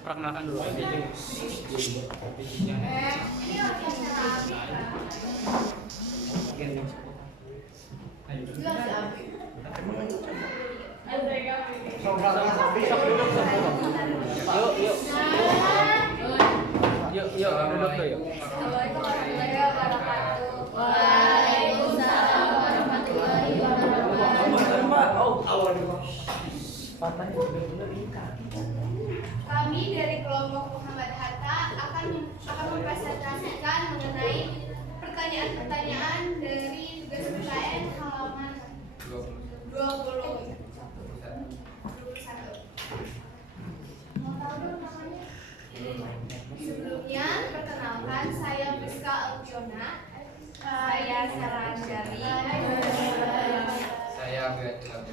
perkenalkan dulu. Yuk, duduk tuh yuk. Assalamualaikum warahmatullahi wabarakatuh. Waalaikumsalam warahmatullahi wabarakatuh. Kami dari kelompok Muhammad Hatta akan mempresentasikan mengenai pertanyaan-pertanyaan dari tugas PKN halaman 21. Mau tahu dong namanya? Sebelumnya, perkenalkan saya Priska Alfiona. Saya Sarah Anjali. Saya Beatrice.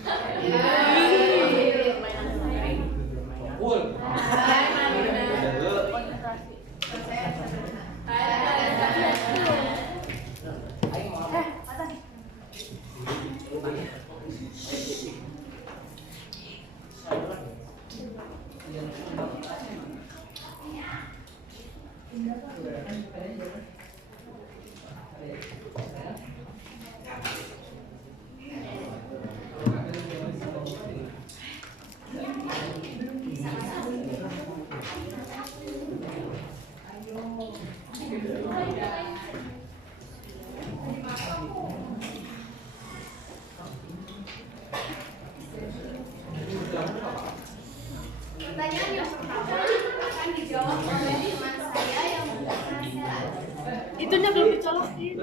Pertanyaan yang pertama akan dijawab oleh teman saya yang bernama Sarah. Itunya belum dicolokin.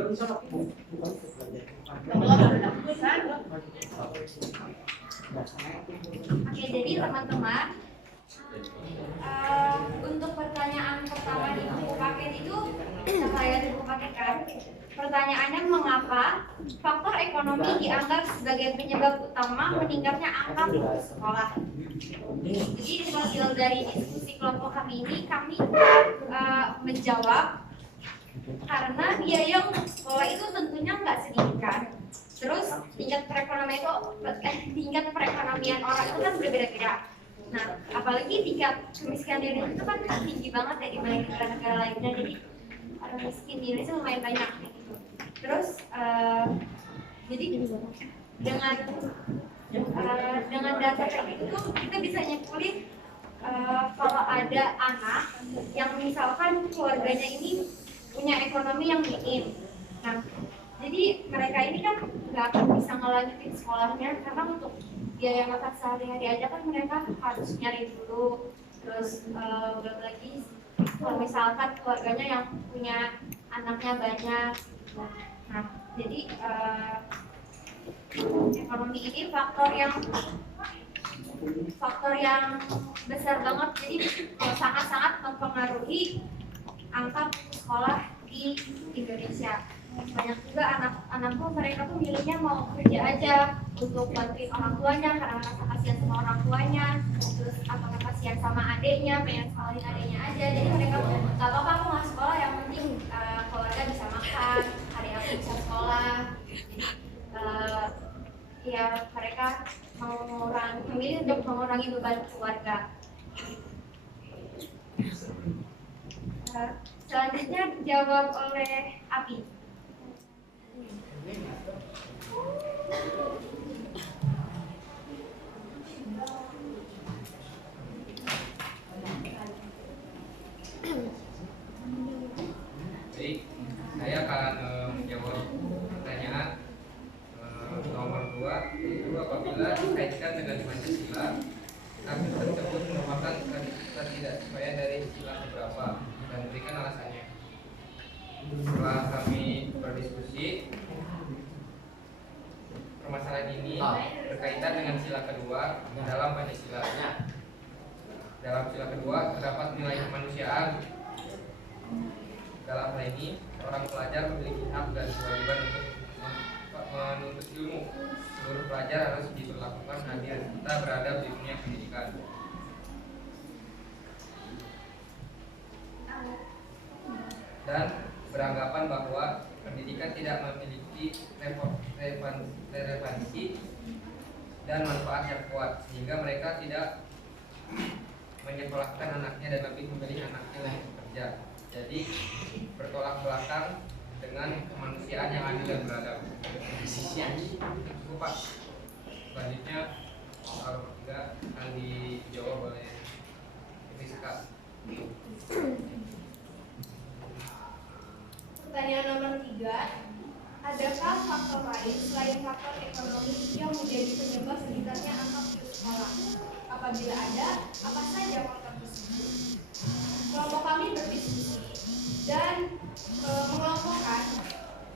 Oke, jadi teman-teman, untuk pertanyaan pertama di buku paket itu saya di buku paket kan. Pertanyaannya, mengapa faktor ekonomi dianggap sebagai penyebab utama meningkatnya angka putus sekolah? Jadi hasil dari diskusi kelompok kami ini, kami menjawab karena biaya untuk sekolah itu tentunya nggak sedikit kan. Terus tingkat perekonomian orang itu kan berbeda-beda. Nah, apalagi tingkat kemiskinan di Indonesia itu kan tinggi banget ya dibanding negara-negara lainnya. Jadi orang miskin di Indonesia lumayan banyak gitu. Terus jadi dengan data kayak gitu kita bisa nyimpulin kalau ada anak yang misalkan keluarganya ini punya ekonomi yang minim. Nah, jadi mereka ini kan nggak akan bisa ngelanjutin sekolahnya karena untuk biaya makan sehari-hari aja kan mereka harus nyari dulu. Terus belum lagi kalau misalkan keluarganya yang punya anaknya banyak. Nah, jadi ekonomi ini faktor yang besar banget, jadi sangat-sangat mempengaruhi angka sekolah di Indonesia. Banyak juga anak-anakku, mereka tuh milihnya mau kerja aja untuk bantuin orang tuanya karena merasa kasihan sama orang tuanya, terus atau kasihan sama adiknya, pengen sekolahin adiknya aja. Jadi mereka tuh gak apa-apa aku nggak sekolah, yang penting keluarga bisa makan, hari aku bisa sekolah. Jadi ya mereka memilih untuk mengurangi beban keluarga. Selanjutnya dijawab oleh Abi. Baik, saya akan menjawab pertanyaan nomor 2, yaitu apabila dikaitkan dengan Pancasila, akte tersebut merupakan ketidaksesuaian dari sila keberapa dan berikan alasannya. Setelah kami berdiskusi, permasalahan ini berkaitan dengan sila kedua dalam Pancasila. Dalam sila kedua terdapat nilai kemanusiaan. Dalam hal ini, seorang pelajar memiliki hak dan kewajiban untuk menuntut ilmu. Seluruh pelajar harus diperlakukan adil serta beradab di dunia pendidikan. Dan beranggapan bahwa pendidikan tidak memiliki relevansi dan manfaat yang kuat, sehingga mereka tidak menyekolahkan anaknya dan lebih memilih anaknya untuk bekerja. Jadi bertolak belakang dengan kemanusiaan yang adil dan beradab. Cukup Pak. Selanjutnya kalau tidak akan dijawab oleh Rizka. Pertanyaan nomor 3. Adakah faktor lain selain faktor ekonomi yang menjadi penyebab meningkatnya angka putus sekolah? Apabila ada, apa saja faktor tersebut? Kelompok kami berdiskusi dan mengelompokkan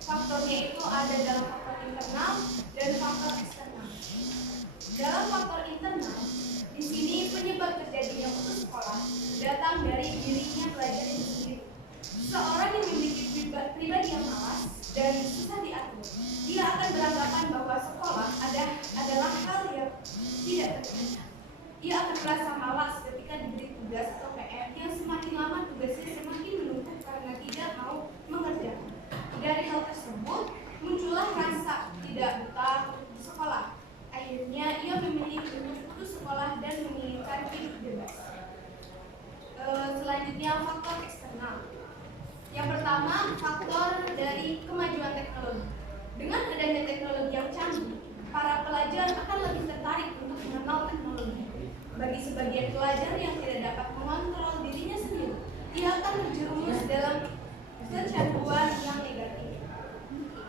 faktornya itu ada dalam faktor internal dan faktor eksternal. Dalam faktor internal, di sini penyebab terjadinya putus sekolah datang dari dirinya pelajar itu sendiri. Seorang yang memiliki pribadi yang malas dan susah diatur, dia akan beranggapan bahwa sekolah adalah hal yang tidak penting. Ia akan merasa malas ketika diberi tugas atau PR yang semakin lama tugasnya semakin menumpuk karena tidak mau mengerjakan. Dari hal tersebut, muncullah rasa tidak betah untuk sekolah. Akhirnya ia memilih untuk putus sekolah dan menginginkan hidup bebas. Selanjutnya faktor eksternal. Yang pertama, faktor dari kemajuan teknologi. Dengan adanya teknologi yang canggih, para pelajar akan lebih tertarik untuk mengenal teknologi. Bagi sebagian pelajar yang tidak dapat mengontrol dirinya sendiri, ia akan terjerumus dalam kecanduan yang negatif.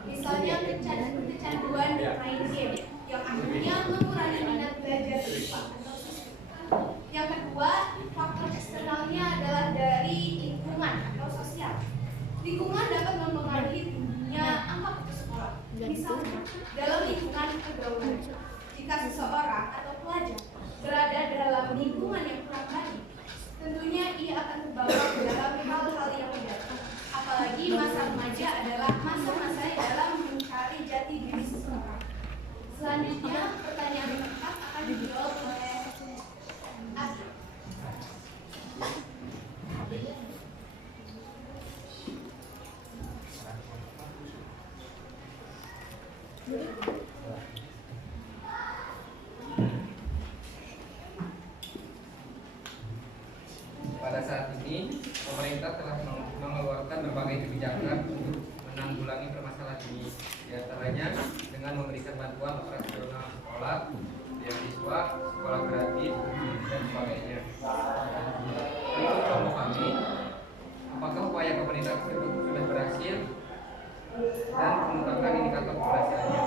Misalnya kecanduan bermain game yang akhirnya mengurangi minat belajar IPA atau FISIP. Yang kedua, faktor eksternalnya adalah dari lingkungan atau sosial. Lingkungan dapat mempengaruhi tingginya angka putus sekolah. Misalnya, dalam lingkungan pergaulan, jika seseorang atau pelajar berada dalam lingkungan yang kurang baik, tentunya ia akan terbawa ke dalam hal-hal yang negatif. Apalagi masa remaja adalah masa-masa dalam mencari jati diri seseorang. Selanjutnya, pertanyaan keempat akan dijawab oleh Adi. Pada saat ini, pemerintah telah mengeluarkan berbagai kebijakan untuk menanggulangi permasalahan ini. Di antaranya dengan memberikan bantuan operasional sekolah, beasiswa, sekolah gratis, dan sebagainya. Menurut kelompok kami, apakah upaya pemerintah tersebut sudah berhasil dan mengungkapkan indikator keberhasilannya?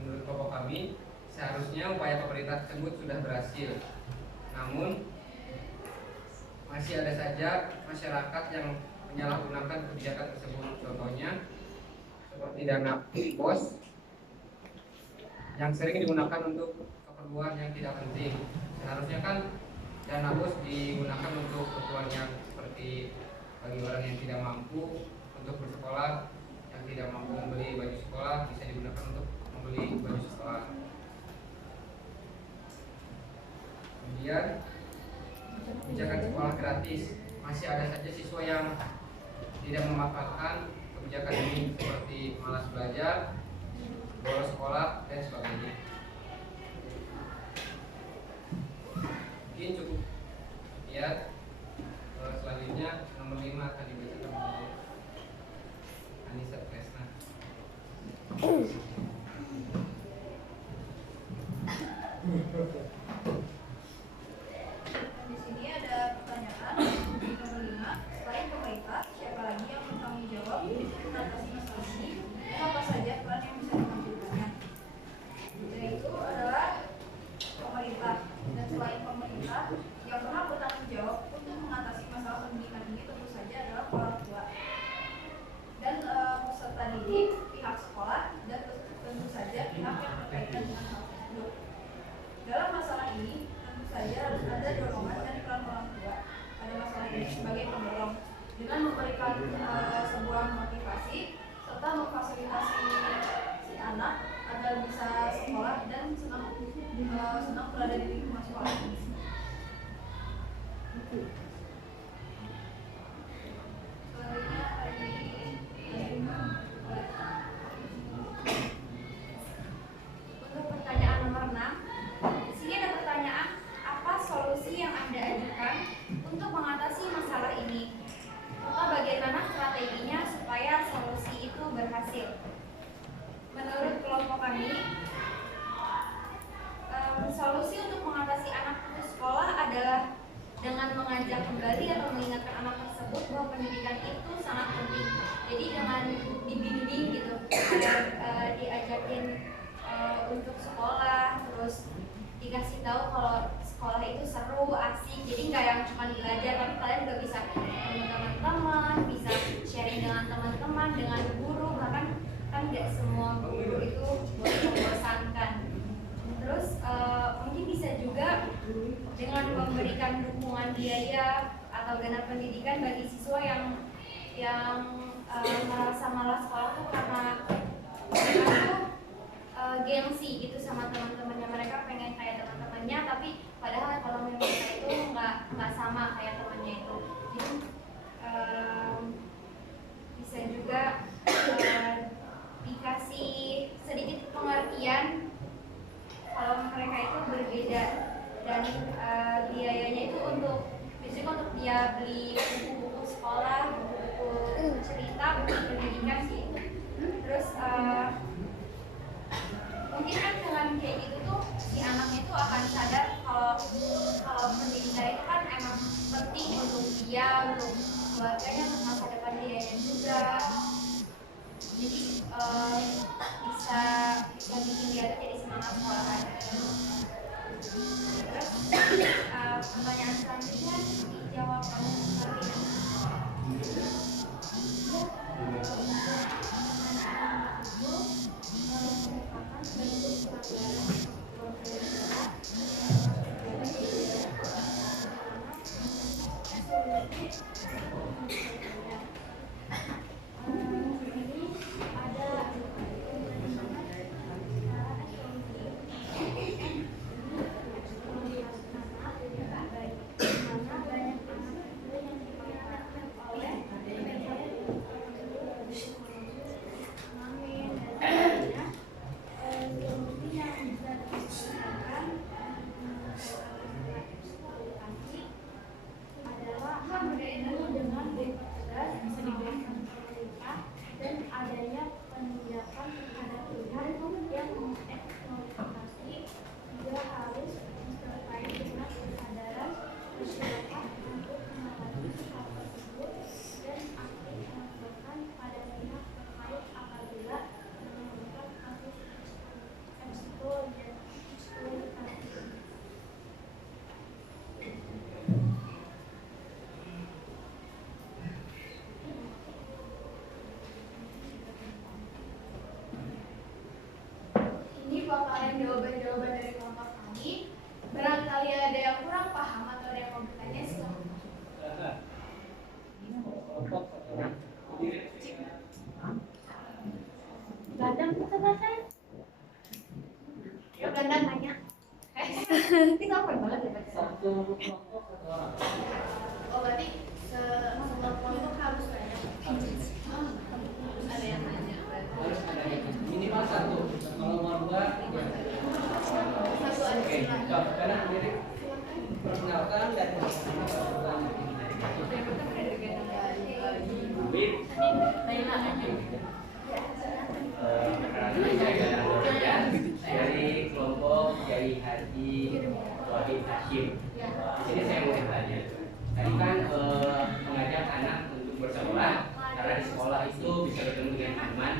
Menurut kelompok kami, seharusnya upaya pemerintah tersebut sudah berhasil. Namun, masih ada saja masyarakat yang menyalahgunakan kebijakan tersebut. Contohnya, seperti dana BOS yang sering digunakan untuk keperluan yang tidak penting. Seharusnya kan dana BOS digunakan untuk keperluan yang seperti bagi orang yang tidak mampu untuk bersekolah, yang tidak mampu membeli baju sekolah bisa digunakan untuk membeli baju sekolah. Kemudian kebijakan sekolah gratis, masih ada saja siswa yang tidak memanfaatkan kebijakan ini seperti malas belajar, bolos sekolah, dan sebagainya. Mungkin cukup lihat. Selanjutnya nomor 5 akan dibacakan oleh Anissa Kresna. Di sini ada pertanyaan nomor 5. Selain pemerintah, siapa lagi yang bertanggung jawab mengatasi masalah ini? Apa saja peran yang bisa dimajukan? Yaitu adalah pemerintah. Dan selain pemerintah, yang berhak bertanggung jawab untuk mengatasi masalah pendidikan ini tentu saja adalah orang tua dan peserta didik, pihak sekolah, dan tentu saja pihak yang berkaitan dengan hal tersebut. Dalam masalah ini, tentu saja harus ada dorongan dan peran orang tua pada masalah ini sebagai pendorong dengan memberikan sebuah motivasi serta memfasilitasi si anak agar bisa sekolah dan senang berada di lingkungan sekolah ini. Selanjutnya untuk dikasih tahu kalau sekolah itu seru, asik, jadi nggak yang cuma belajar, tapi kalian juga bisa ketemu teman-teman, bisa sharing dengan teman-teman, dengan guru, bahkan kan nggak semua guru itu membosankan. Terus mungkin bisa juga dengan memberikan dukungan biaya atau dana pendidikan bagi siswa yang merasa malas sekolah tuh karena mereka tuh gengsi gitu sama teman-temannya, mereka pengen kayak teman-temannya, tapi padahal kalau memang mereka itu nggak sama kayak temannya itu. Jadi bisa juga dikasih sedikit pengertian kalau mereka itu berbeda, dan biayanya itu biasanya untuk dia beli buku-buku sekolah, buku cerita, buku pendidikan sih. Terus mungkin kan dengan kayak gitu tuh si anaknya itu akan sadar kalau pendidikan itu kan emang penting untuk dia, untuk keluarganya, untuk masa depan dia juga. Jadi bisa bikin dia tuh jadi semangat sekolah. Terus pertanyaan selanjutnya dijawab oleh jawaban-jawaban dari kelompok kami. Barangkali ada yang kurang paham atau ada yang mau bertanya, silakan. Gandang kita selesai. Ya gandang tanya. Ini kapan banget ya Pak? Satu kelompok satu orang. Oh berarti semua kelompok harus banyak. Ada yang nanya. Harus ada yang minimal satu. Kalau mau dua, tiga. Oke, coba karena diri perkenalkan dan dari kelompok Kiai Haji Wahid Hashim. Di sini saya mau bertanya. Tadi kan mengajak anak untuk bersekolah, karena di sekolah itu bisa bertemu dengan teman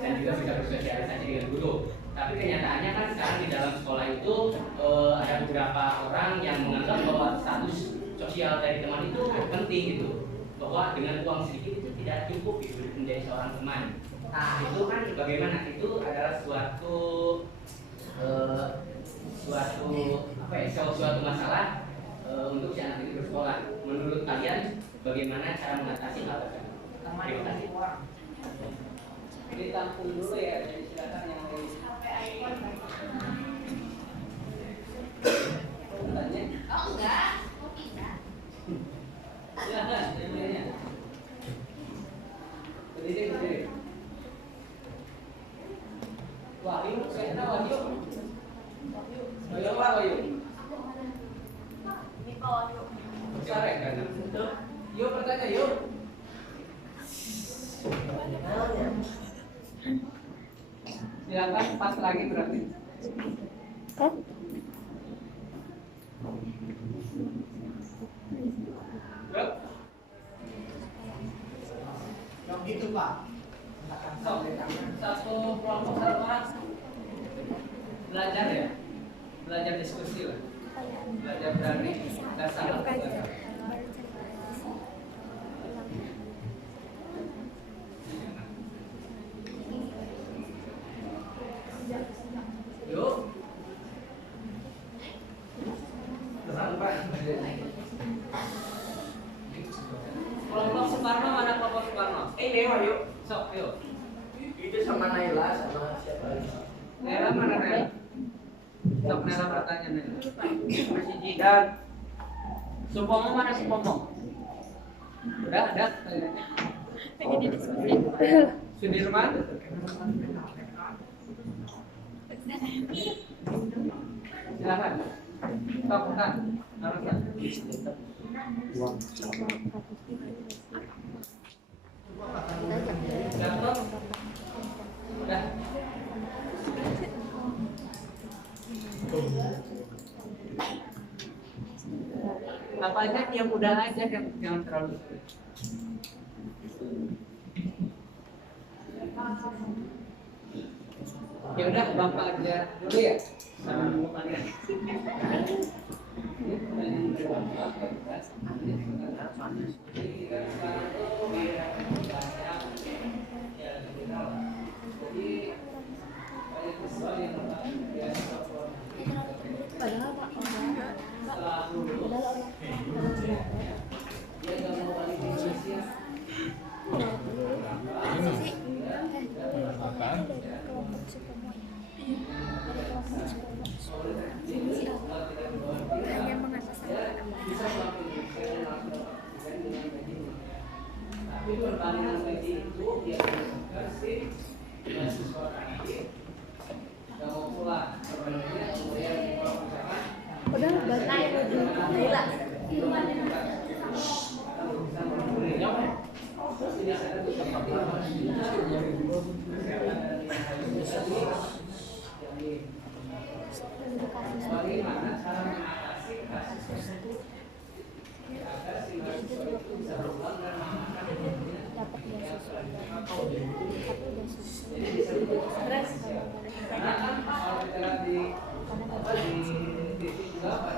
dan juga bisa bersosialisasi dengan guru. Tapi kenyataannya kan sekarang di dalam sekolah itu ada beberapa orang yang menganggap bahwa status sosial dari teman itu penting gitu, bahwa dengan uang sedikit itu tidak cukup gitu menjadi seorang teman. Nah itu kan bagaimana, itu adalah suatu masalah untuk si anak itu bersekolah. Menurut kalian bagaimana cara mengatasi hal tersebut? Terima kasih. Ditampung dulu ya, jadi silakan yang lain. Oh enggak, mau pindah. Silakan, yang lainnya. Berdiri. Wahyu, saya kenal Wahyu. Wahyu apa Wahyu? Ini Pak Wahyu. Bicara kan? Yuk bertanya yuk. Silakan pas lagi berarti. Yuk. Yang gitu Pak. Satu kelompok satu orang belajar ya. belajar diskusi lah, belajar berani dan salah belajar. Yuk. Kelompok Sukarno mana kelompok Sukarno? Dewa yuk. Sok, yuk. Itu sama Naila sama siapa lagi? Nela mana Nela? Sok Nela pertanyaan Nela. Masih Ji. Dan Supomo mana Supomo? Udah ada kayaknya. Sudirman? Silakan. Sok, kan. Harusnya. Gatot. Udah. Apa aja yang mudah aja, yang jangan terlalu sulit. Ya udah, Bapak aja dulu ya. Sama dulu kalian.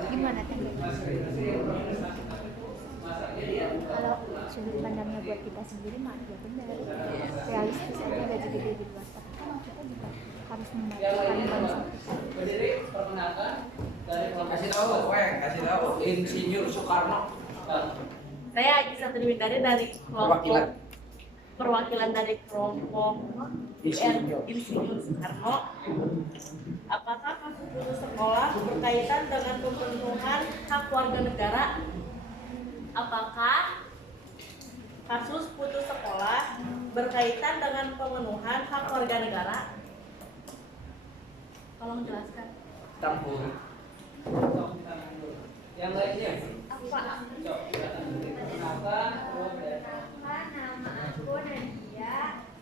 Gimana kan? Kalau sudut pandangnya buat kita sendiri mah ya benar, realistis aja gaji gede di luar, tapi kan kita juga harus memajukan bangsa kita. kasih tahu Insinyur Soekarno. Saya Aji Satriwindari dari kelompok perwakilan dari kelompok Insinyur Soekarno. Apakah kasus putus sekolah berkaitan dengan pemenuhan hak warga negara? Apakah kasus putus sekolah berkaitan dengan pemenuhan hak warga negara? Tolong jelaskan. Tampung. Yang lainnya? Apa? Kenapa? Nama aku Nadia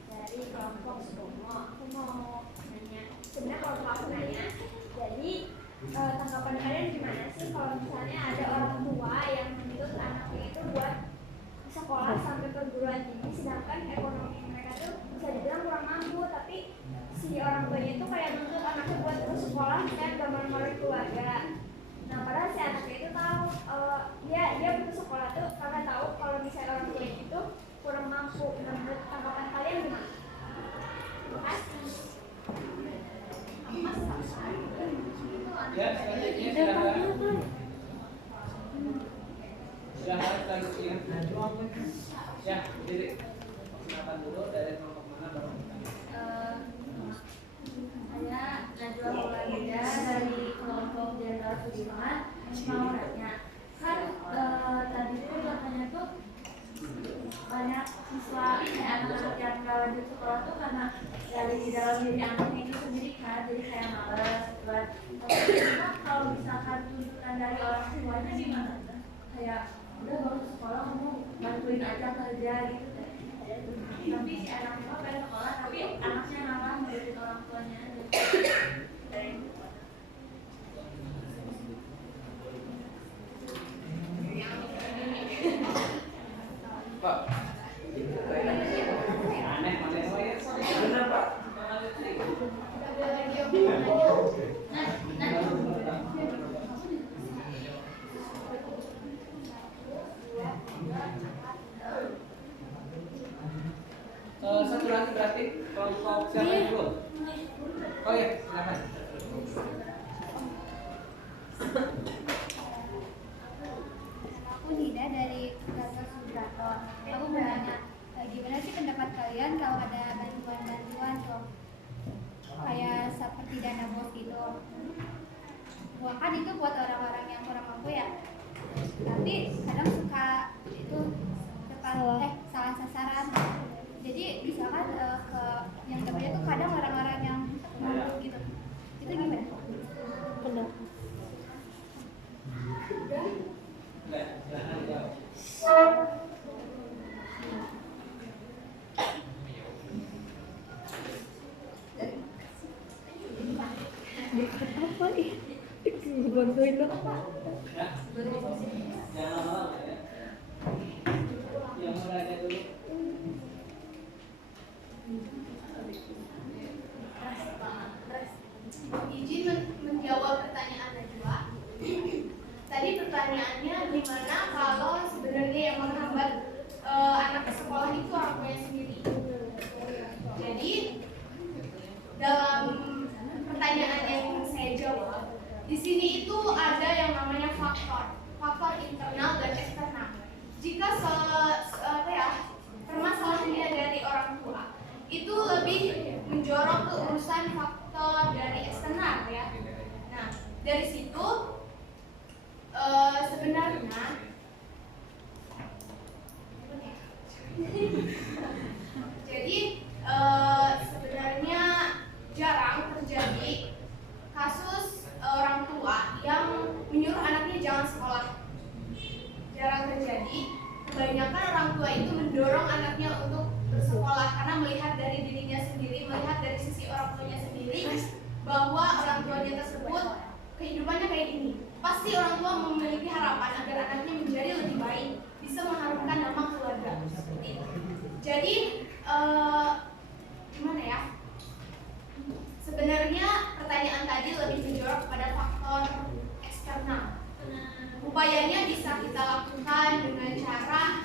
dari kelompok Supomo. Aku mau nanya, sebenarnya kalau aku nanya, jadi tanggapan kalian gimana sih kalau misalnya ada orang tua yang menuntut anaknya itu buat sekolah sampai perguruan tinggi, sedangkan ekonomi mereka tuh bisa dibilang kurang mampu, tapi si orang tuanya itu kayak menuntut anaknya buat terus sekolah dan gak malu-malu keluarga. Nah, padahal si anaknya itu tahu dia butuh sekolah tuh karena tahu kalau misalnya orang tua itu kurang mampu. Menurut tanggapan kalian gimana? Terima kasih. Ya, selanjutnya silakan. Silakan selanjutnya. Ya, berdiri. Silakan dulu dari kelompok mana baru kita. Saya Najwa Mulanida dari kelompok Jenderal Sudirman. Mau nanya, kan tadi tuh katanya tuh banyak siswa anak-anak yang gak lanjut sekolah tuh karena dari di dalam diri anaknya itu sendiri kan, jadi kayak males buat. Tapi kalau misalkan tuntutan dari orang tuanya gimana? Kayak udah baru sekolah kamu bantuin aja kerja gitu deh. Tapi si anaknya mah pengen sekolah, tapi anaknya nggak mau ngikutin orang tuanya aja. Pak. Nah, itu buat orang-orang yang kurang mampu ya. Tapi kadang suka itu salah sasaran. Jadi misalkan ke yang dapat itu kadang orang-orang yang mampu gitu. Itu gimana? Benar. Apa ini? Bantuin dong. Izin menjawab pertanyaan Najwa. Tadi pertanyaannya gimana kalau sebenarnya yang menghambat anak ke sekolah itu orang tuanya sendiri. Jadi dalam pertanyaan yang saya jawab, di sini itu ada yang namanya faktor internal dan eksternal. Jika permasalahannya dari orang tua itu lebih menjorok ke urusan faktor dari eksternal ya. Nah dari situ sebenarnya jadi sebenarnya jarang terjadi kasus orang tua yang menyuruh anaknya jangan sekolah. Jarang terjadi. Kebanyakan orang tua itu mendorong anaknya untuk bersekolah karena melihat dari dirinya sendiri, melihat dari sisi orang tuanya sendiri bahwa orang tuanya tersebut kehidupannya kayak gini. Pasti orang tua memiliki harapan agar anaknya menjadi lebih baik, bisa mengharumkan nama keluarga. Seperti itu. Jadi gimana ya? Sebenarnya pertanyaan tadi lebih menjorok kepada faktor eksternal. Upayanya bisa kita lakukan dengan cara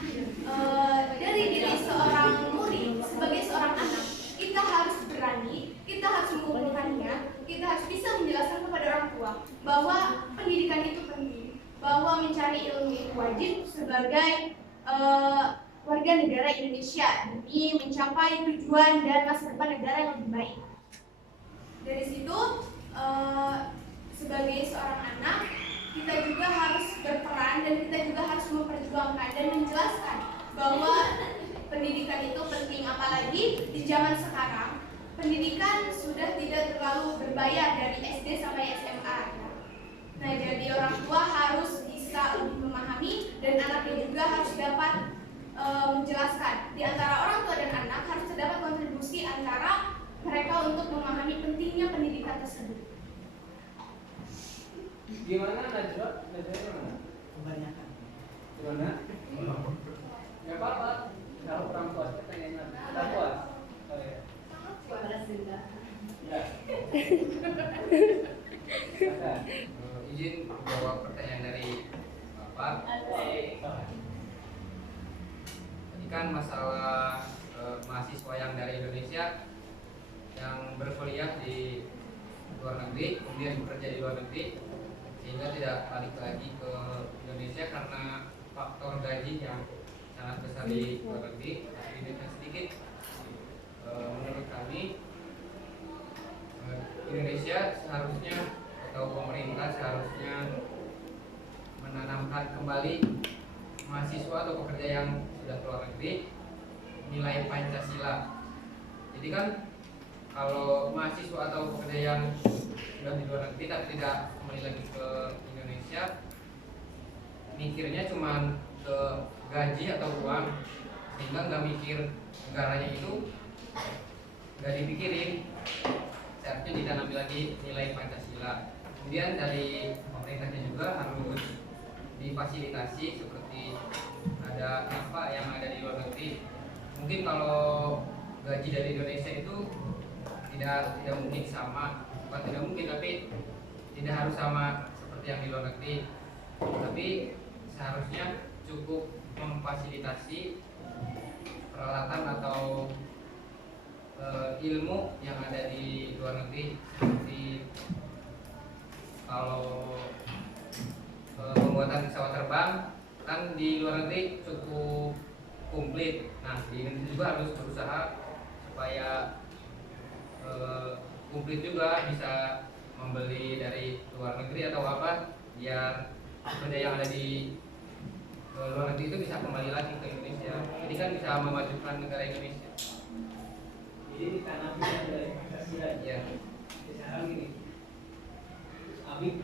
dari diri seorang murid sebagai seorang anak. Kita harus berani, kita harus mengumpulkannya, kita harus bisa menjelaskan kepada orang tua bahwa pendidikan itu penting, bahwa mencari ilmu itu wajib sebagai warga negara Indonesia demi mencapai tujuan dan masa depan negara yang lebih baik. Dari situ sebagai seorang anak kita juga harus berperan dan kita juga harus memperjuangkan dan menjelaskan bahwa pendidikan itu penting, apalagi di zaman sekarang pendidikan sudah tidak terlalu berbayar dari SD sampai SMA. Nah jadi orang tua harus bisa lebih memahami dan anaknya juga harus dapat menjelaskan. Di antara orang tua dan anak harus terdapat kontribusi antara mereka untuk memahami pentingnya pendidikan tersebut. Gimana Najwa? Najwa gimana? Kebanyakan. Gimana? Gak apa-apa. Kalau kurang puas, tanya kita puas. Ya. Izin jawab pertanyaan dari Bapak. Tadi kan masalah mahasiswa yang dari Indonesia yang berkuliah di luar negeri, kemudian bekerja di luar negeri, sehingga tidak balik lagi ke Indonesia karena faktor gaji yang sangat besar di luar negeri. Sedikit sedikit, menurut kami Indonesia seharusnya atau pemerintah seharusnya menanamkan kembali mahasiswa atau pekerja yang sudah keluar negeri nilai Pancasila. Jadi kan kalau mahasiswa atau pekerja yang sudah di luar negeri tapi tidak kembali lagi ke Indonesia, mikirnya cuma ke gaji atau uang, sehingga nggak mikir negaranya itu, nggak dipikirin. Seharusnya ditanami lagi nilai Pancasila. Kemudian dari pemerintahnya juga harus difasilitasi seperti ada apa yang ada di luar negeri. Mungkin kalau gaji dari Indonesia itu tidak mungkin sama, bukan tidak mungkin tapi tidak harus sama seperti yang di luar negeri. Tapi seharusnya cukup memfasilitasi peralatan atau ilmu yang ada di luar negeri, seperti kalau pembuatan pesawat terbang kan di luar negeri cukup komplit. Nah di Indonesia juga harus berusaha supaya komplit juga, bisa membeli dari luar luar negeri atau apa, biar kerja yang ada di luar negeri itu bisa kembali lagi ke Indonesia. Jadi kan bisa memajukan negara Indonesia. Jadi ditanami dari Pancasila. Ya. Sekarang ini Abib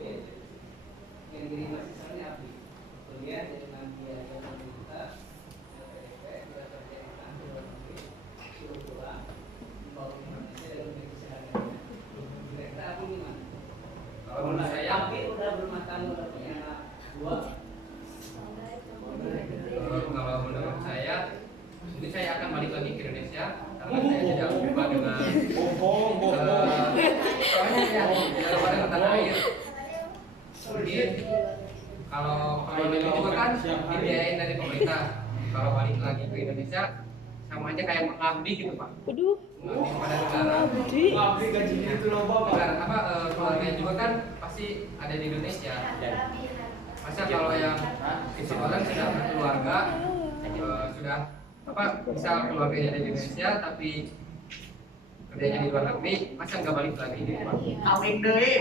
yang jadi mahasiswanya Abib. Kemudian dengan biaya 1 juta PDP kita kerja di kantor luar negeri, suruh pulang membawa Indonesia dan memberi kesehatan. Kira-kira Abib gimana? Kalau menurut saya, Abib udah berumah tangga, udah punya anak 2. kalau menurut saya, mungkin saya akan balik lagi ke Indonesia karena saya tidak lupa dengan soalnya ya tidak lupa dengan tanah air. Mungkin kalau ini juga kan dibiayain dari pemerintah. Kalau balik lagi ke Indonesia sama aja kayak mengabdi gitu Pak. Waduh, Mengabdi kepada negara. abdi. Abdi gajinya itu loh Bapak. Negara apa keluarganya juga kan pasti ada di Indonesia. Masa kalau yang orang sudah berkeluarga sudah apa misal keluarganya ada di Indonesia tapi kerjanya di luar negeri, masa nggak balik lagi gitu Pak? Kawin deui.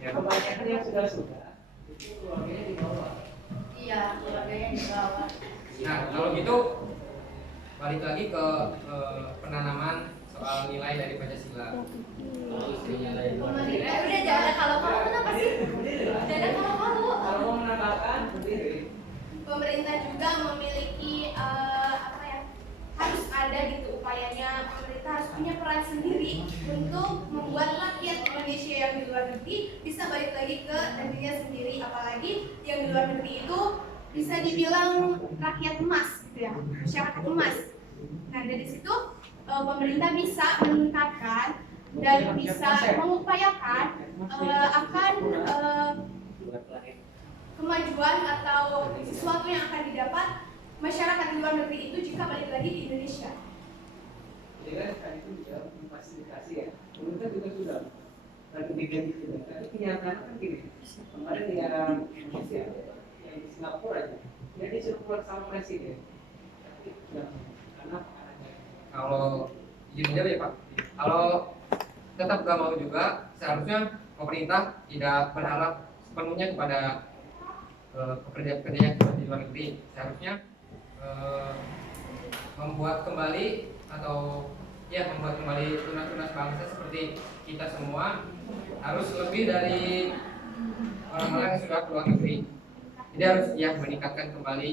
Ya. Kebanyakan yang sudah itu keluarganya di bawah. Iya, keluarganya di bawah. Nah kalau gitu balik lagi ke penanaman soal nilai dari Pancasila. Kalau istrinya dari luar negeri. Udah jangan ada kalau kenapa sih? Jangan ada kalau. Kalau mau menambahkan berdiri. Pemerintah juga memiliki apa ya, harus ada gitu upayanya. Pemerintah harus punya peran sendiri untuk membuat rakyat Indonesia yang di luar negeri bisa balik lagi ke negerinya sendiri, apalagi yang di luar negeri itu bisa dibilang rakyat emas gitu ya, masyarakat emas. Nah dari situ pemerintah bisa meningkatkan dan bisa mengupayakan akan kemajuan atau sesuatu yang akan didapat masyarakat di luar negeri itu jika balik lagi di Indonesia. Jadi kan sekarang itu bisa memfasilitasi ya. Pemerintah juga sudah lagi bikin gitu. Tapi kenyataan kan gini. Kemarin yang Indonesia yang di Singapura aja, dia disuruh keluar sama presiden. Tapi sudah anak-anaknya. Kalau izin aja ya Pak, kalau tetap gak mau juga, seharusnya pemerintah tidak berharap sepenuhnya kepada pekerja-pekerja yang sudah di luar negeri. Seharusnya membuat kembali atau ya membuat kembali tunas-tunas bangsa seperti kita semua harus lebih dari orang-orang yang sudah keluar negeri. Jadi harus ya meningkatkan kembali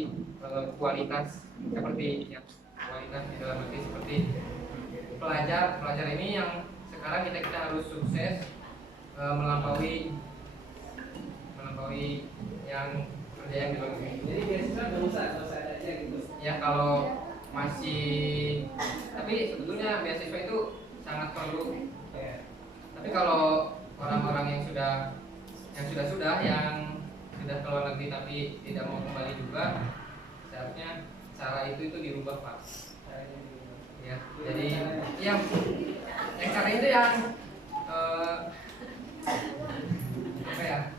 kualitas seperti ya kualitas di dalam negeri seperti pelajar ini yang sekarang kita harus sukses melampaui yang kerja yang di luar negeri. Jadi beasiswa nggak usah ada aja gitu. Ya kalau masih, tapi sebetulnya beasiswa itu sangat perlu. Ya. Tapi kalau orang-orang yang sudah yang sudah keluar negeri tapi tidak mau kembali juga, seharusnya cara itu dirubah Pak. Ya, jadi yang cara itu yang apa ya?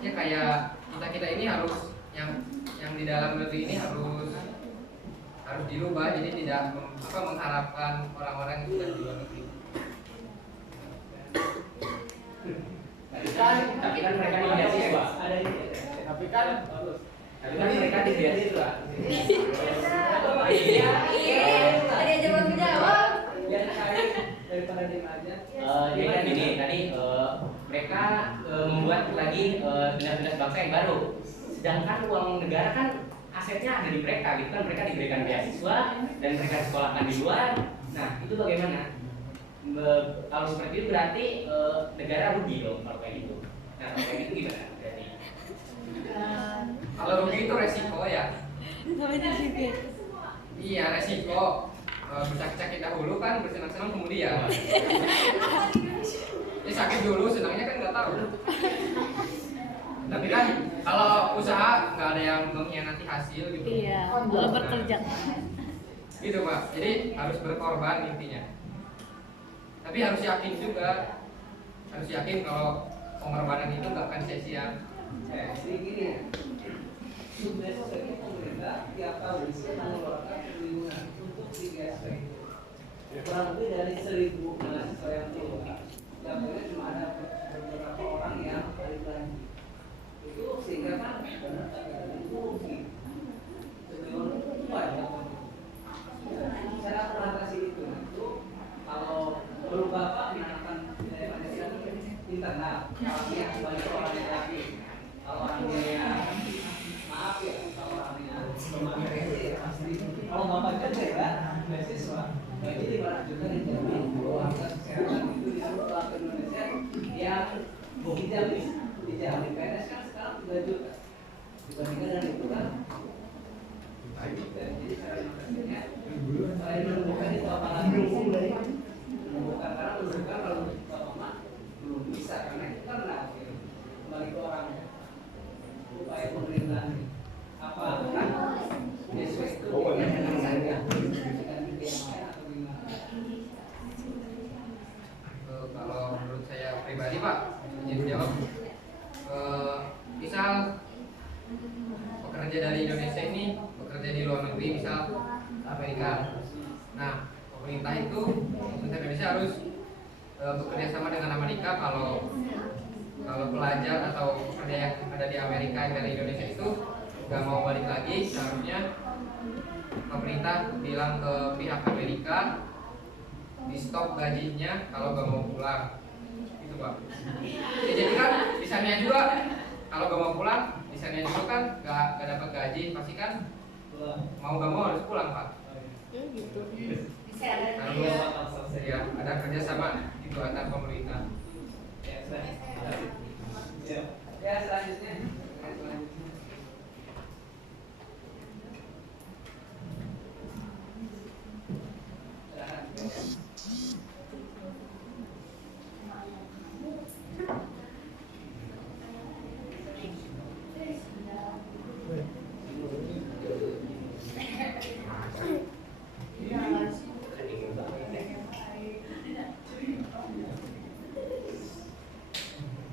Ya kayak kita ini harus yang di dalam negeri ini harus dirubah, jadi tidak mengharapkan orang-orang yang sudah di luar negeri. Tapi kan mereka di beasiswa. Ada ini. Tapi kan Tapi kan mereka di beasiswa. Iya, ada jawab jawab. Biar kali daripada diem aja. Jadi kan gini tadi mereka membuat lagi tunas-tunas bangsa yang baru. Sedangkan uang negara kan asetnya ada di mereka, gitu kan mereka diberikan beasiswa dan mereka sekolahkan di luar. Nah itu bagaimana? Kalau seperti itu berarti negara rugi dong kalau kayak gitu. Nah kalau kayak gitu gimana? Berarti? Kalau rugi itu resiko ya. Namanya juga. Iya resiko. Bersakit-sakit dahulu kan bersenang-senang kemudian. Ya sakit dulu, senangnya kan nggak tahu. Tapi kan kalau usaha nggak ada yang mengkhianati hasil gitu. Iya, kalau bekerja. Gitu Pak. Jadi harus berkorban intinya. Tapi harus yakin juga, harus yakin kalau pengorbanan itu nggak akan sia-sia. Jadi gini, sudah sebagai pemerintah tiap tahun bisa mengeluarkan triliunan untuk di GSP itu. Kurang lebih dari 1.000 mahasiswa yang keluar, dapatnya cuma ada Cara mengatasi itu kalau guru bapak menanamkan nilai Pancasila internal, orangnya sebagai orang yang rapi, kalau orangnya maaf ya, kalau orangnya pasti kalau bapak kerja ya beasiswa gaji 500 juta dijamin bahwa kesehatan itu di seluruh warga Indonesia yang dijamin PNS kan sekarang 3 juta dibandingkan dengan itu kan. Jadi cara mengatasinya selain menemukan itu apalagi menemukan, karena menemukan kalau bapak mah belum bisa karena itu kan kembali ke orangnya. Upaya pemerintah apa kan sesuai itu dengan saja atau gimana? Kalau menurut saya pribadi Pak, izin jawab. Misal pekerja dari Indonesia ini bekerja di luar negeri, misal Amerika. Nah, pemerintah Indonesia harus bekerja sama dengan Amerika. Kalau pelajar atau pekerja yang ada di Amerika yang dari Indonesia itu nggak mau balik lagi, seharusnya pemerintah bilang ke pihak Amerika di stop gajinya kalau nggak mau pulang, gitu Pak. Ya, jadi kan di sana juga kalau nggak mau pulang, di sana juga kan nggak dapat gaji, pasti kan mau nggak mau harus pulang Pak. Gitu. Harus ya ada kerjasama itu antar pemerintah. Ya selanjutnya.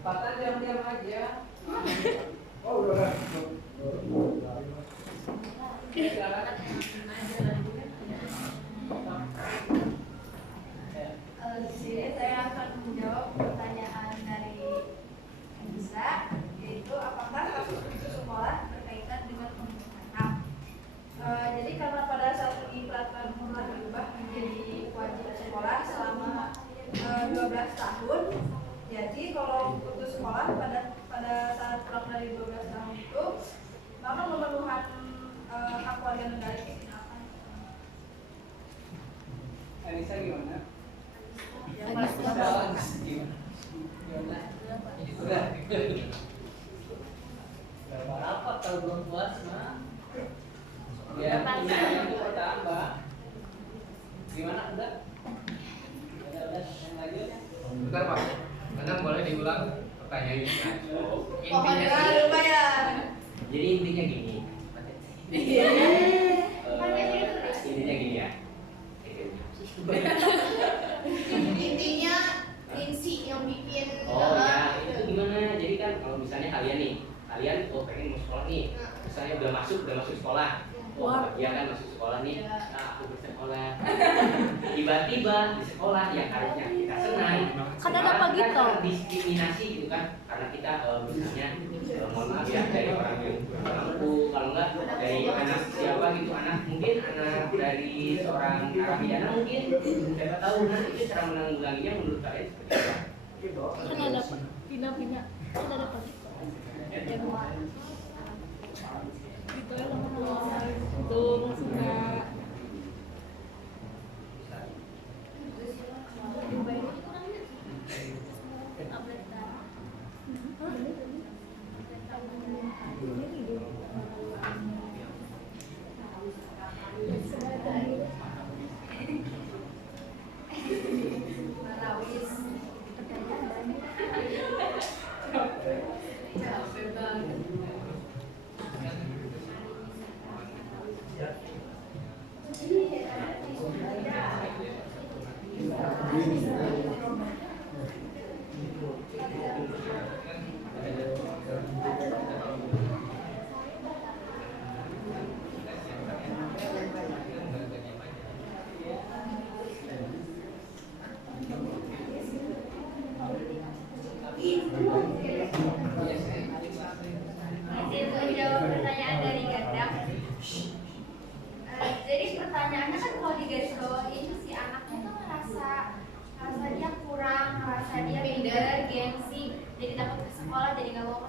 Patan diam-diam aja. Oh udah. Jadi saya akan menjawab pertanyaan dari Bisa, yaitu apakah kasus putus sekolah berkaitan dengan pembunuhan hak. Jadi karena pada saat ini peraturan sekolah berubah menjadi wajib sekolah selama 12 tahun. Jadi kalau putus sekolah pada saat kurang dari 12 tahun itu, maka pemenuhan hak warga negara itu apa? Anissa gimana? Udah. Berapa kalau belum puas mah? Ya, ini itu tambah. Gimana udah? Udah yang lanjut. Bentar Pak, kadang boleh diulang pertanyaannya. Intinya lupa ya. Jadi intinya gini. Intinya gini ya. Intinya Lindsay yang bikin. Oh ya, itu gimana? Jadi kan kalau misalnya kalian pengen mau sekolah nih, misalnya udah masuk sekolah. Wah, dia kan masuk sekolah nih. Nah, aku bersekolah. Tiba-tiba di sekolah yang harusnya kita senang. Kan ada pagi toh. Diskriminasi gitu kan? Karena kita misalnya mohon maaf ya dari orang yang kurang mampu, kalau enggak dari anak siapa gitu, anak mungkin anak dari seorang narapidana mungkin, siapa tahu. Nah, itu cara menanggulanginya menurut kalian seperti apa? Kan ada pindah-pindah. Kan ada pagi. Gitu ya lama keluar. Tuh langsung nggak. Marawis.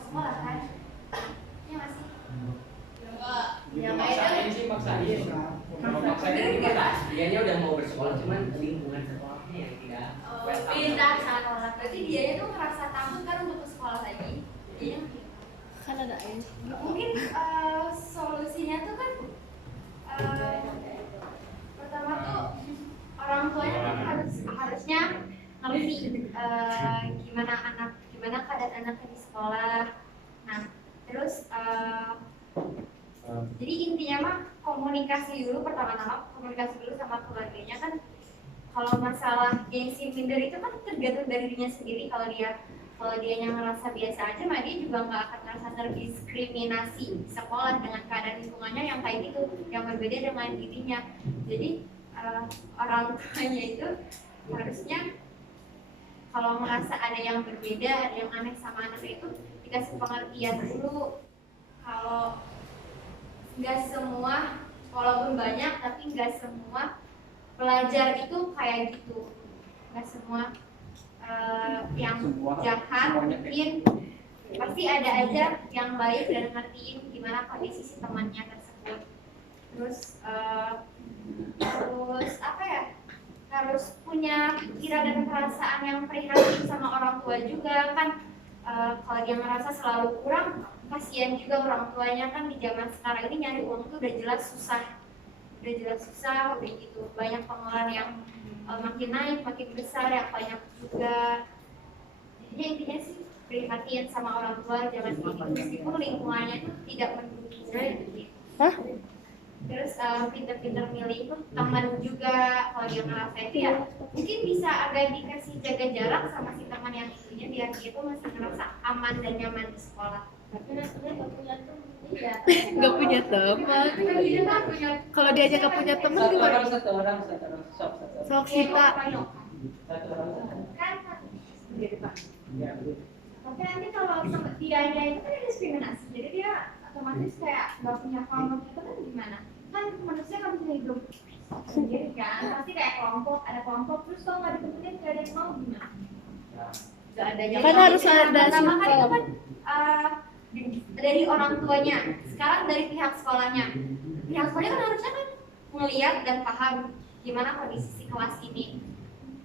sekolah kan? Ya masih. Ya Maksain sih, maksain. Kalau maksain dianya udah mau bersekolah, cuman lingkungan sekolahnya yang tidak welcome. pindah sekolah. Berarti dia itu merasa takut kan untuk ke sekolah lagi. Dia Kan ada air. mungkin solusinya tuh kan pertama tuh orang tuanya kan harusnya ngerti gimana keadaan anaknya di sekolah. Nah terus jadi intinya mah komunikasi dulu, pertama-tama komunikasi dulu sama keluarganya kan. Kalau masalah gengsi minder itu kan tergantung dari dirinya sendiri. Kalau dia yang ngerasa biasa aja, mah dia juga nggak akan merasa terdiskriminasi di sekolah dengan keadaan lingkungannya yang kayak gitu, yang berbeda dengan dirinya. Jadi orang tuanya itu harusnya kalau merasa ada yang berbeda, ada yang aneh sama anaknya itu dikasih pengertian dulu. Kalau nggak semua, walaupun banyak, tapi nggak semua pelajar itu kayak gitu. Nggak semua yang jahat, mungkin pasti ada aja yang baik dan ngertiin gimana kondisi si temannya tersebut. Terus apa ya, harus punya pikiran dan perasaan yang prihatin sama orang tua juga kan. Kalau dia ngerasa selalu kurang, kasihan juga orang tuanya kan. Di zaman sekarang ini nyari uang tuh udah jelas susah, udah gitu. Banyak pengeluaran yang makin naik, makin besar, yang banyak juga. Jadi intinya sih prihatin sama orang tua, jangan gitu, meskipun lingkungannya itu tidak mendukung gitu. Terus pinter-pinter milih teman juga. Kalau dia ngerasa itu ya mungkin bisa agak dikasih jaga jarak sama si teman yang itunya, biar dia tuh masih ngerasa aman dan nyaman di sekolah. Tapi nantinya nggak punya teman. Iya. Nggak punya teman. Dia nggak punya. Kalau dia aja nggak punya teman gimana? Satu orang. Sok kita. Satu orang. Kan Ya, betul. tapi nanti kalau dianya itu kan diskriminasi, jadi dia otomatis kayak nggak punya kelompok itu kan gimana? Kan manusia kan bisa hidup sendiri kan, pasti kayak kelompok, ada kelompok, terus kalau nggak ditemenin nggak ada yang mau gimana? Nggak ada yang Kan mau. harus ada Pertama kan itu support. kan dari orang tuanya, sekarang dari pihak sekolahnya. Pihak sekolahnya kan harusnya kan melihat dan paham gimana kondisi si kelas ini.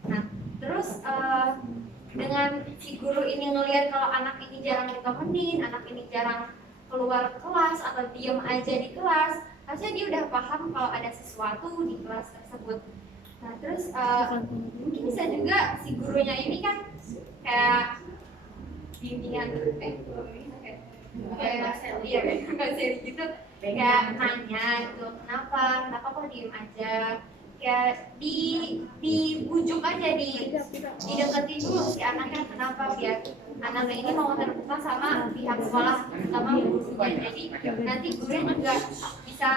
Nah terus dengan si guru ini ngelihat kalau anak ini jarang ditemenin, anak ini jarang keluar kelas atau diem aja di kelas, harusnya dia udah paham kalau ada sesuatu di kelas tersebut. Nah terus mungkin bisa juga si gurunya ini kan kayak bimbingan kayak gitu, kayak nanya gitu, kenapa kok diem aja, kayak dibujuk aja, dideketin dulu si anaknya, kenapa, biar anaknya ini mau terbuka sama pihak sekolah, terutama gurunya. Jadi nanti gurunya juga bisa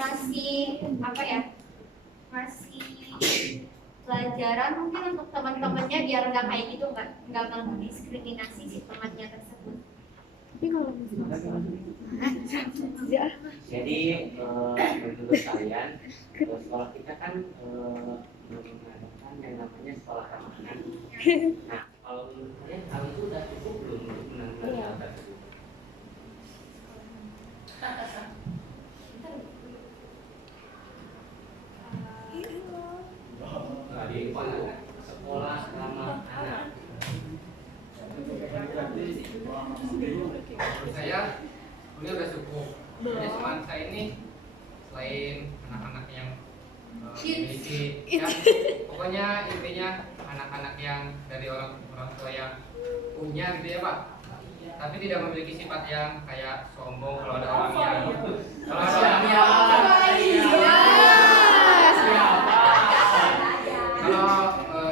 ngasih apa ya, ngasih pelajaran mungkin untuk teman-temannya biar nggak kayak gitu, nggak mendiskriminasi si temannya tersebut. Tapi kalau ya. Jadi menurut kalian sekolah kita kan mengadakan yang namanya sekolah ramah anak. Nah kalau menurut kalian hal itu udah cukup belum untuk menangani hal tersebut? Nah, di sekolah ramah anak. Menurut saya ini udah cukup. Jadi semansa ini selain anak-anak yang memiliki, ya, pokoknya intinya anak-anak yang dari orang tua yang punya gitu ya Pak, tapi tidak memiliki sifat yang kayak sombong. Kalau ada orang yang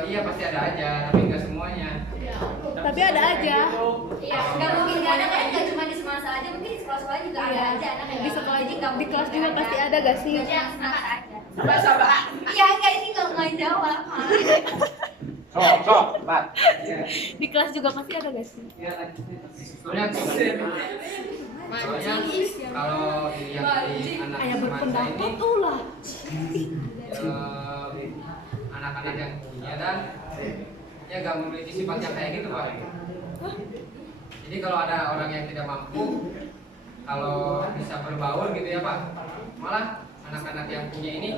iya pasti ada aja, tapi nggak semuanya. Tapi ada aja. Iya, nggak mungkin nggak ada, kan nggak cuma di Semasa aja, mungkin di sekolah-sekolah juga ada aja anak yang Di sekolah jadi nggak di mungkin kelas nggak juga ada. pasti ada gak sih? Biasanya yang semangat aja. Iya, enggak, ini nggak jawab. Sok, Pak. Di kelas juga pasti ada gak sih? Soalnya kalau yang di anak Kayak semansa berpendapat ini tuh lah. anak-anak yang punya dan ya gak memiliki sifat yang kayak gitu Pak. Jadi kalau ada orang yang tidak mampu, kalau bisa berbaur gitu ya Pak, malah anak-anak yang punya ini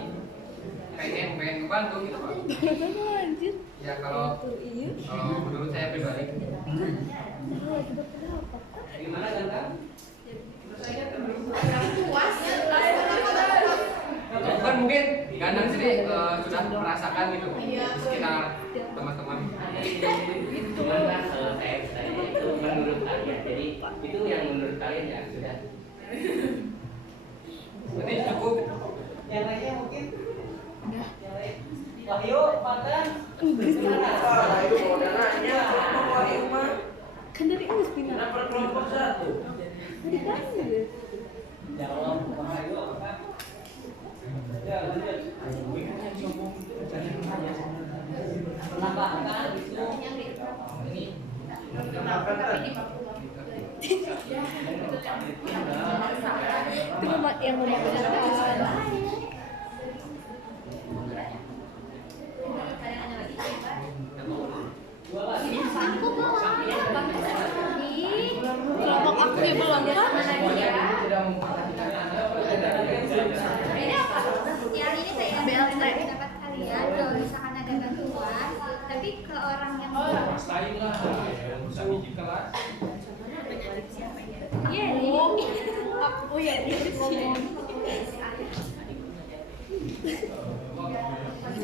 pengen ngebantu gitu Pak. Anjir. Ya kalau menurut saya pribadi. Gimana Gantang? Kan mungkin Gandang sendiri sudah merasakan gitu di sekitar teman-teman. Cuman kan saya tanya itu menurut kalian. Jadi itu yang menurut kalian ya sudah. Berarti cukup. Yang lainnya mungkin. Wahyu, Paten. Wahyu mau nanya, Wahyu mah. Kan dari Inggris pindah. Kenapa kelompok satu? Dari kan ya. Jawab Wahyu apa? Ya lanjut. Kenapa kan itu? Ini Kenapa kan? Itu yang memakai kelompok aku ya belum kan? Ini apa? Yang ini saya BLT pendapat kalian kalau misalkan ada bantuan, tapi ke orang yang Iya, Oh ya, ini sih.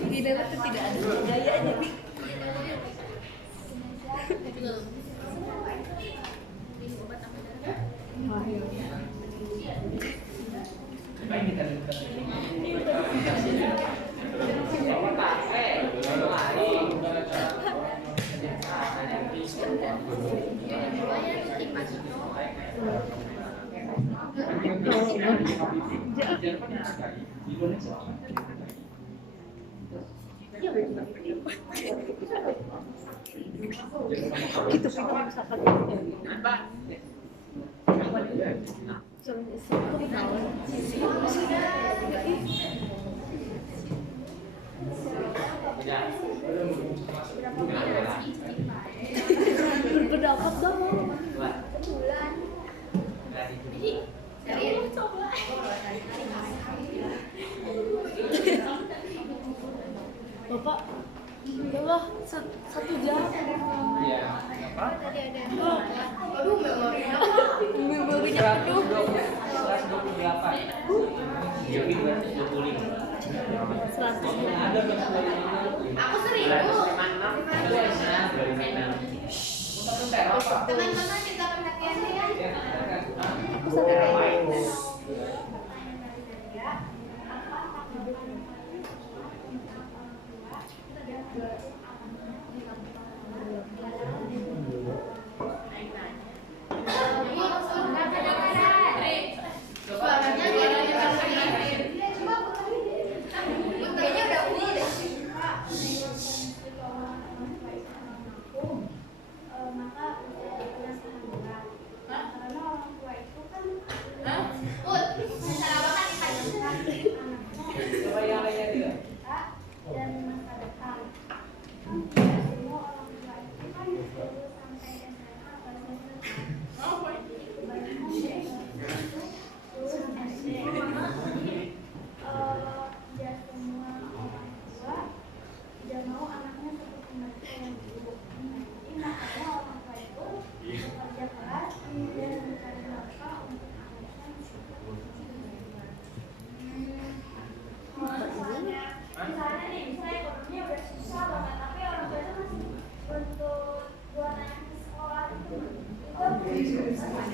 Di dalam itu tidak ada budaya jadi. Gitu pindah misalkan. Berpendapat dong. bulan. Jadi coba. Bapak, udah satu jam. Iya. Tadi ada. Aduh, memorinya penuh. 128. Jadi 225. 100. Ada 225. Aku 1000. Teman-teman minta perhatiannya ya. Aku satu. Dan masa depan. Semua orang tua itu kan disuruh sampai SMA atau tidak semua orang tua tidak mau anaknya seperti mereka yang dulu. Jadi makanya orang tua itu bekerja keras dan mencari nafkah untuk anaknya. Misalnya nih, misalnya ekonominya udah susah banget, tapi orang tua itu masih untuk buat anak ke sekolah itu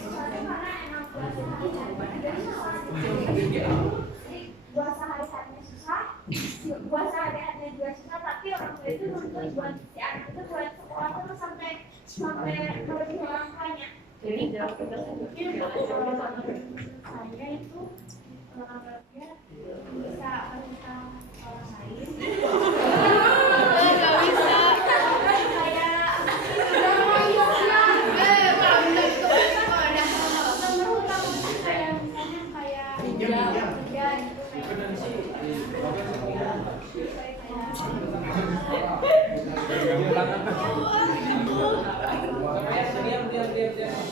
soalnya karena emang buat jadi susah. Jadi buat sehari-harinya susah, buat sehari-harinya juga susah, tapi orang tua itu nuntut buat si anak itu buat sekolah terus sampai melebihi langkahnya. Jadi saya itu anggapnya bisa menyusahkan orang lain. Nggak bisa. Diam.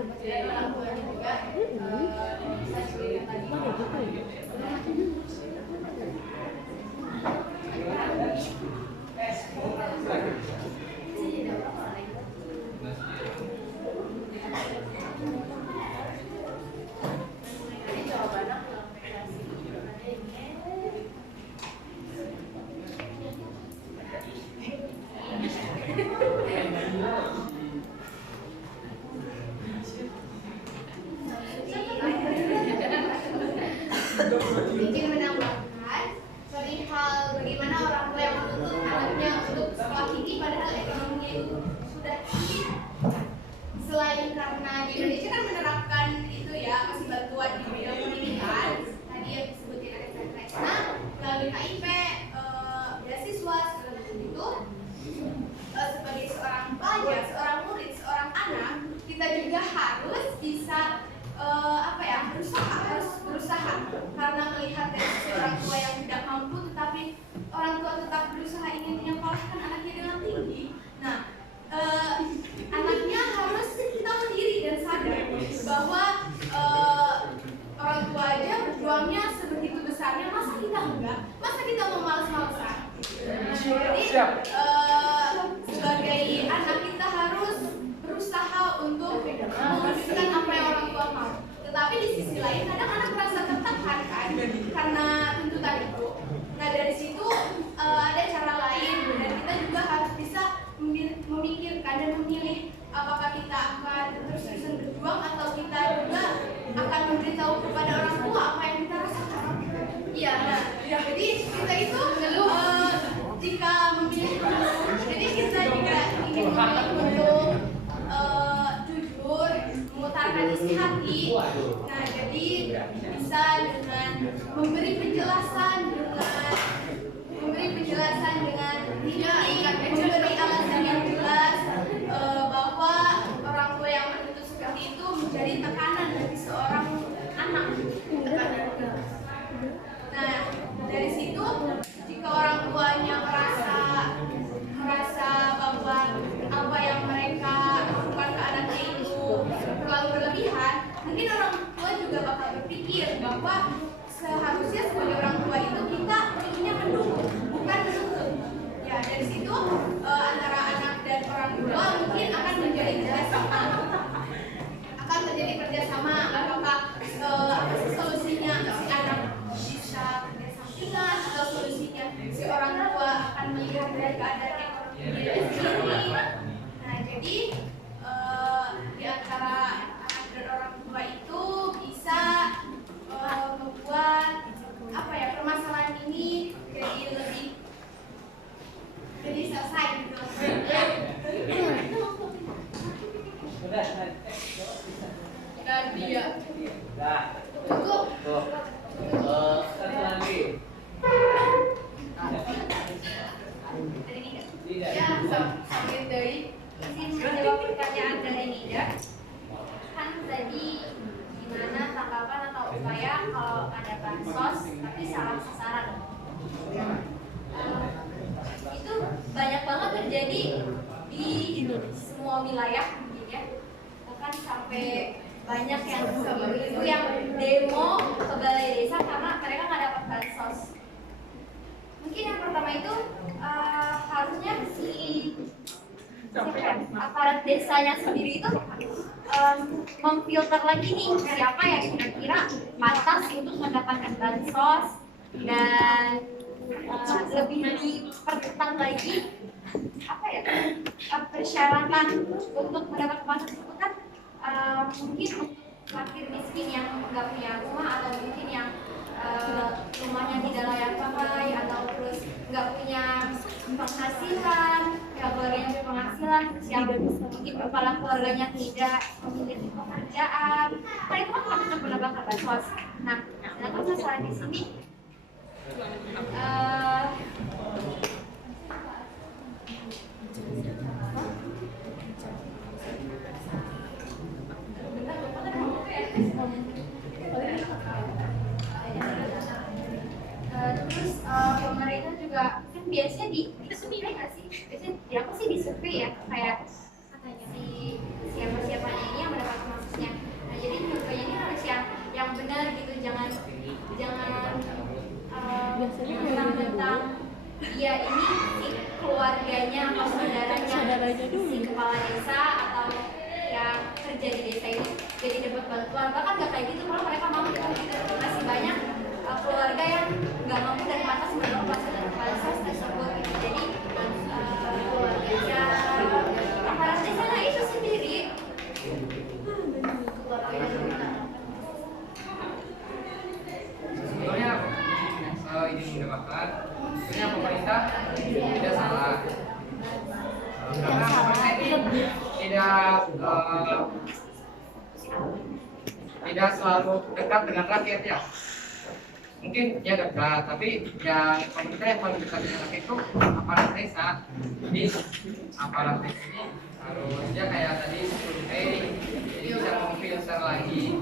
dan orang tuanya juga bisa diberikan tadi. Ini jawabannya ingin menambahkan perihal bagaimana orang tua yang menuntut anaknya untuk sekolah tinggi padahal ekonominya itu sudah tinggi. Selain karena di Indonesia kan menerapkan itu ya, kasih bantuan di bidang pendidikan tadi yang disebutin ada Chandra melalui KIP, beasiswa segala macam itu. Sebagai seorang pelajar, seorang murid, seorang anak, kita juga harus bisa harus berusaha karena melihat dari sisi orang tua yang tidak mampu tetapi orang tua tetap berusaha ingin menyekolahkan anaknya dengan tinggi. Nah, anaknya harus tahu diri dan sadar bahwa orang tua aja berjuangnya sebegitu besarnya, masa kita enggak? Masa kita mau males-malesan? Jadi sebagai anak kita harus berusaha untuk mewujudkan apa yang orang tua mau. Tetapi di sisi lain kadang anak merasa tertekan kan karena tuntutan itu. Nah dari situ ada cara lain dan kita juga harus bisa memikirkan dan memilih apakah kita akan terus-terusan berjuang atau kita juga akan memberitahu kepada orang tua apa yang kita rasakan. Iya, nah jadi kita itu jika memilih, jadi kita juga ingin memilih untuk jujur, mengutarakan isi hati. Nah, jadi bisa dengan memberi penjelasan dengan memberi alasan yang jelas bahwa orang tua yang menuntut seperti itu menjadi tekanan bagi seorang anak. Nah, dari situ jika orang tuanya merasa bahwa apa yang mereka lakukan ke anaknya itu terlalu berlebihan, mungkin orang tua juga bakal berpikir bahwa seharusnya sebagai orang tua itu kita inginnya mendukung, bukan menuntut. Ya, dari situ antara anak dan orang tua mungkin akan terjadi kerjasama. Apakah apa sih solusinya si anak bisa kerja sampingan atau solusinya si orang tua akan melihat dari keadaan ekonomi dia sendiri. Nah, jadi di antara anak dan orang tua itu bisa membuat permasalahan ini jadi selesai gitu. Dan dia cukup. Satu lagi. Ya, sambil dari izin menjawab pertanyaan dari Nida. Kan tadi gimana tanggapan atau upaya kalau ada bansos tapi salah sasaran? Itu banyak banget terjadi di semua wilayah mungkin ya. Bahkan sampai banyak yang ibu yang demo ke balai desa karena mereka nggak dapat bansos. Mungkin yang pertama itu harusnya si aparat desanya sendiri itu memfilter lagi nih siapa yang kira-kira pantas untuk mendapatkan bansos dan lebih diperketat lagi persyaratan untuk mendapatkan bansos itu kan mungkin fakir miskin yang nggak punya rumah atau mungkin yang rumahnya tidak layak pakai atau terus nggak punya penghasilan, keluarganya berpenghasilan, yang mungkin kepala keluarganya tidak memiliki pekerjaan, nah itu kan harus mendapatkan bansos. Nah, sedangkan masalah di sini terus pemerintah juga kan biasanya di survei nggak sih? Biasanya di survei ya kayak si siapa-siapanya ini yang mendapatkan mahasiswa harusnya. Nah jadi menurutnya ini harus yang benar gitu, jangan mentang-mentang dia ini si keluarganya atau saudaranya si kepala desa atau yang kerja di desa ini jadi dapat bantuan. Bahkan nggak kayak gitu, kalau mereka mampu gitu. Masih banyak keluarga yang nggak mampu dan pantas menerima fasilitas tersebut gitu. Jadi keluarganya kepala desanya itu sendiri Sebetulnya ini menambahkan, sebenarnya pemerintah tidak salah. Karena pemerintah ini tidak selalu dekat dengan rakyat ya. Mungkin dia dekat, tapi yang pemerintah yang paling dekat dengan rakyat itu aparat desa. Jadi aparat desa ini harusnya kayak tadi survei, jadi bisa memfilter lagi.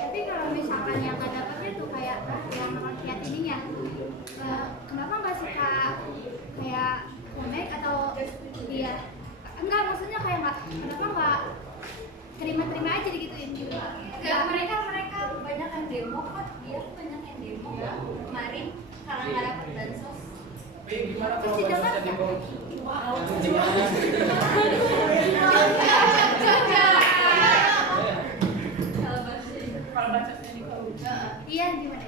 Tapi kalau misalkan yang nggak dapatnya tuh kayak yang rakyat ininya, kenapa nggak suka kayak konek atau dia enggak, maksudnya kayak kenapa nggak terima aja digituin gitu. Enggak, mereka banyak yang demo kok, dia banyak yang demo kemarin karena nggak dapat bansos. Tapi gimana Terus kalau tidak bansos dapat? Kalau bansosnya dikorupsi. Iya gimana?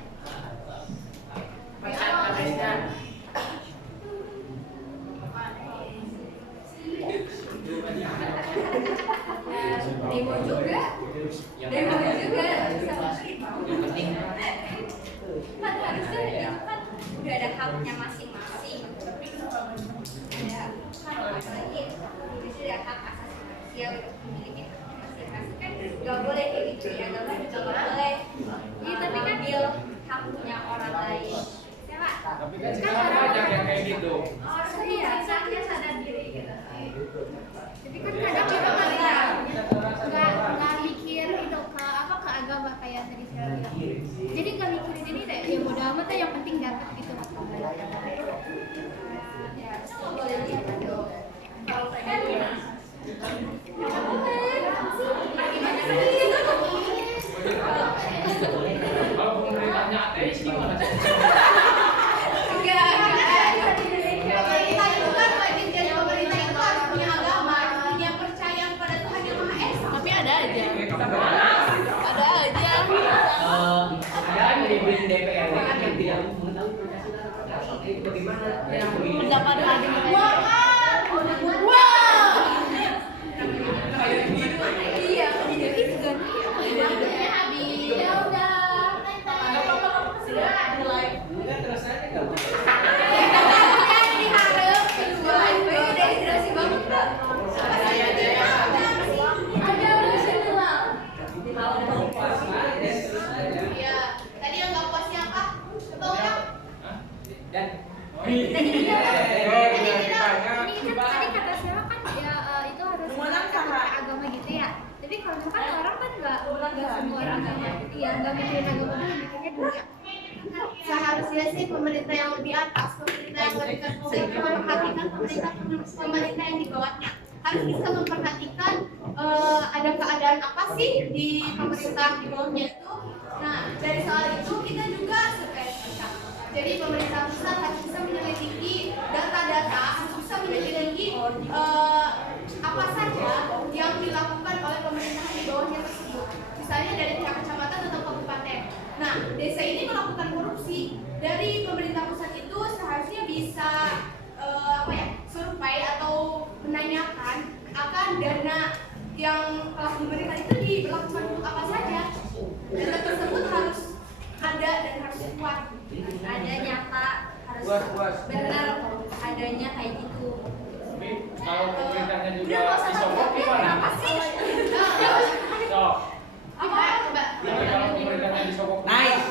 Demo juga kan harusnya itu kan udah ada haknya masing-masing. Ada kan apalagi itu ada hak asasi manusia untuk memiliki haknya masing-masing, kan nggak boleh kayak gitu ya, nggak boleh. Iya tapi kan dia haknya orang lain. Ya Pak? Tapi kan sekarang banyak yang kayak gitu. Oh iya, saya sadar diri gitu. Tapi kan kadang kita nggak mikir itu ke agama kayak tadi saya bilang. Jadi nggak mikirin ini deh, ya bodo amat deh, yang penting dapat gitu. Ya, nggak boleh gitu. Kalau saya gimana? Kalau pemerintahnya ateis gimana? Tapi ada aja. Ada aja. Ada yang DPRD kan yang tidak mengetahui Pancasila. Itu bagaimana? Yang begini. Pendapat ada. Iya, jadi juga ya udah. Enggak terus aja enggak apa-apa. Dan Tadi kata siapa kan ya itu harus pakai agama gitu ya. Tapi kalau misalkan orang kan nggak semua agama, iya nggak mikirin agama dulu, mikirnya dunia. Seharusnya sih pemerintah yang lebih atas, pemerintah yang lebih dekat publik memperhatikan pemerintah yang di bawahnya. Harus bisa memperhatikan ada keadaan apa sih di pemerintah di bawahnya itu. Nah dari soal itu kita juga jadi pemerintah pusat harus bisa menyelidiki data-data, harus bisa menyelidiki apa saja yang dilakukan oleh pemerintahan di bawahnya tersebut. Misalnya dari pihak kecamatan atau kabupaten. Nah, desa ini melakukan korupsi. Dari pemerintah pusat itu seharusnya bisa survei atau menanyakan akan dana yang telah diberikan itu diberlakukan untuk apa saja. Data tersebut harus ada dan harus kuat. Ada nyata, harus Puas. benar adanya kayak gitu. Tapi kalau pemerintahnya juga Udah nggak usah disogok takut, gimana? kenapa sih? Sok. coba. Tapi kalau pemerintahnya disogok Nice.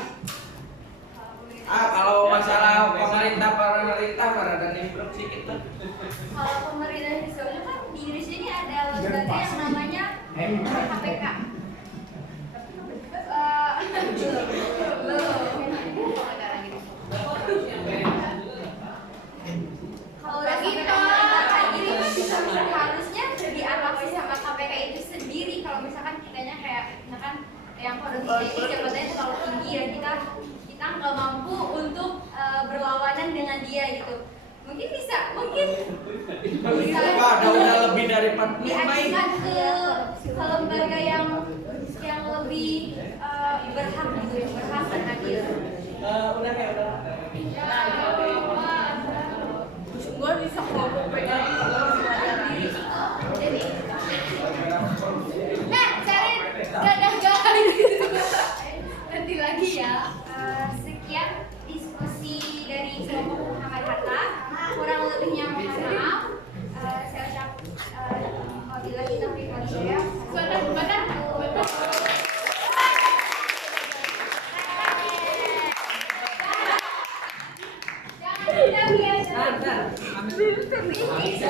Kalau masalah pemerintah pada dan nimbruk sih kita. Kalau pemerintah di sana kan di Indonesia ini ada lembaga yang namanya KPK. Kalau udah gitu, harusnya diawasi sama KPK itu sendiri. gitu. Mungkin mungkin Ada udah lebih dari 45 ini. diajukan ke lembaga yang lebih berhak gitu, yang berhak dan adil. Udah kayak udah. Gue bisa kelompok pegang Jadi, cari dadah guys. Nanti lagi ya. Sekian diskusi dari kelompok Muhammad Hatta. Kurang lebihnya mohon maaf. Saya ucap wabillahi taufiq wal hidayah.